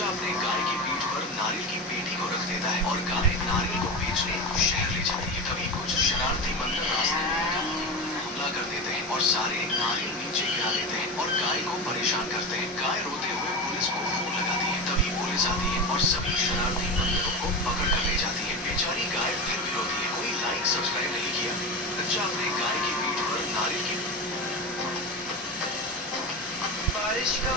अपने गाय की पीठ पर नारियल की पेटी को रख देता है और गाय नारियल को बेचने शहर ले जाती है। कभी कुछ शरारती बंदर रास्ते में हमला कर देते हैं और सारे नारियल नीचे गिरा देते हैं और गाय को परेशान करते हैं। गाय रोते हुए पुलिस को फोन लगाती है। तभी पुलिस आती है और सभी शरारती बंदरों को पकड़ कर ले जाती है। बेचारी गाय फिर भी रोती है। कोई लाइक सब्सक्राइब नहीं किया। बच्चा अपने गाय की पीठ पर नारियल की बारिश का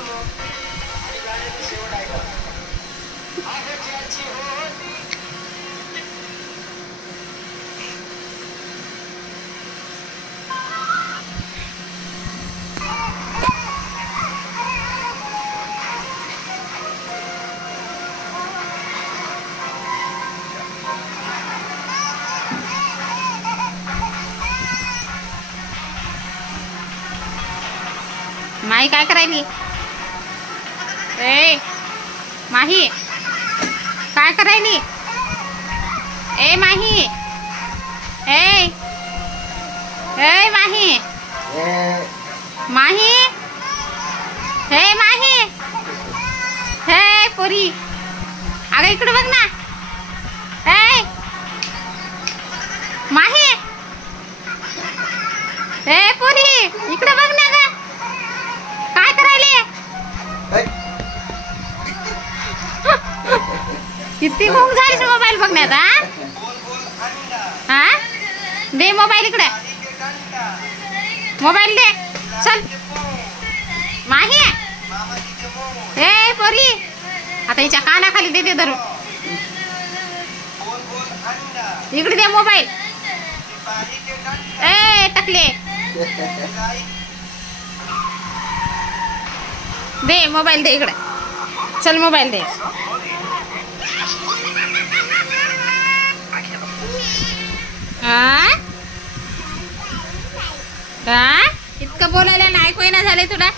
माही काय करायली? ए माही काय करायली? ए माही, ए ए माही, माही, हे माही, हे पोरी, अगं इकडे बघ ना. ए माही, हे पोरी इकडे बघ ना ग, काय करायले? किती गुंग झालीस मोबाईल बघण्यात? हा दे मोबाईल इकडे, मोबाईल दे. चल माही, ए पोरी आता हिच्या कानाखाली देते धरून. इकडे दे मोबाईल. ए टकले दे मोबाईल, दे इकडे. चल मोबाईल दे. हा इतकं बोलायला नाही ऐकू ना झालंय तुला?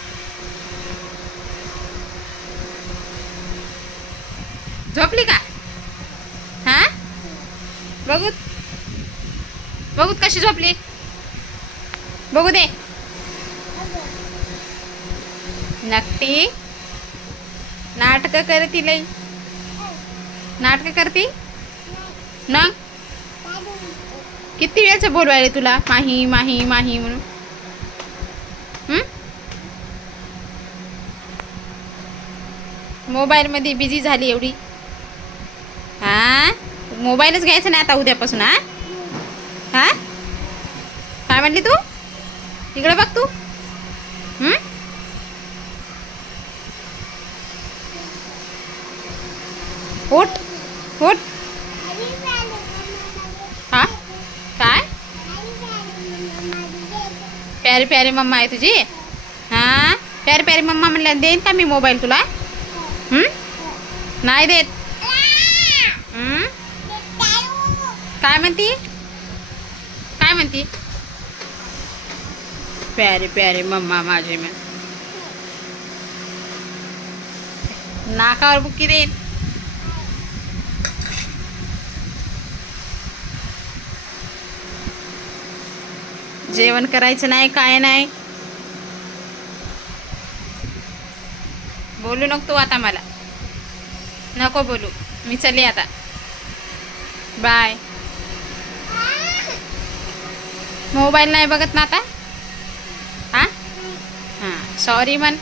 झोपली का? हा बघू बघू कशी झोपली, बघू दे. नक्की नाटक करती, लई नाटक करती ना. किती वेळचं बोलवायला तुला माही माही माही म्हणून? मोबाईल मध्ये बिझी झाली एवढी. हा मोबाईलच घ्यायचा नाही आता उद्यापासून. हा हा काय म्हणली तू? इकडे बघ तू. उठ उठ. हा काय प्यारी प्यारी मम्मा आहे तुझी? हा प्यारी प्यारी मम्मा म्हणल्या देईन का मी मोबाईल तुला? नाही देत. काय म्हणती? काय म्हणती? प्यारी प्यारी मम्मा माझी. मी नाकावर बुक्की देईन. जेवण करायचं नाही काय नाही. बोलू नको तू आता मला. नको बोलू. मी चले आता. बाय. मोबाईल नाही बघत ना आता? हा हां सॉरी म्हण.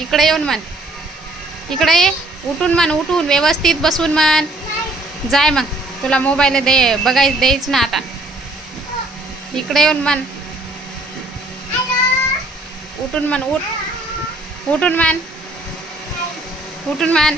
इकडे येऊन म्हण. इकडे ये. उठून म्हण. उठून व्यवस्थित बसून म्हण. जाय मग. तुला मोबाईल दे बघायचं द्यायच ना आता. इकडे येऊन म्हण. उठून म्हण. उठ. उठून म्हण. उठून म्हण.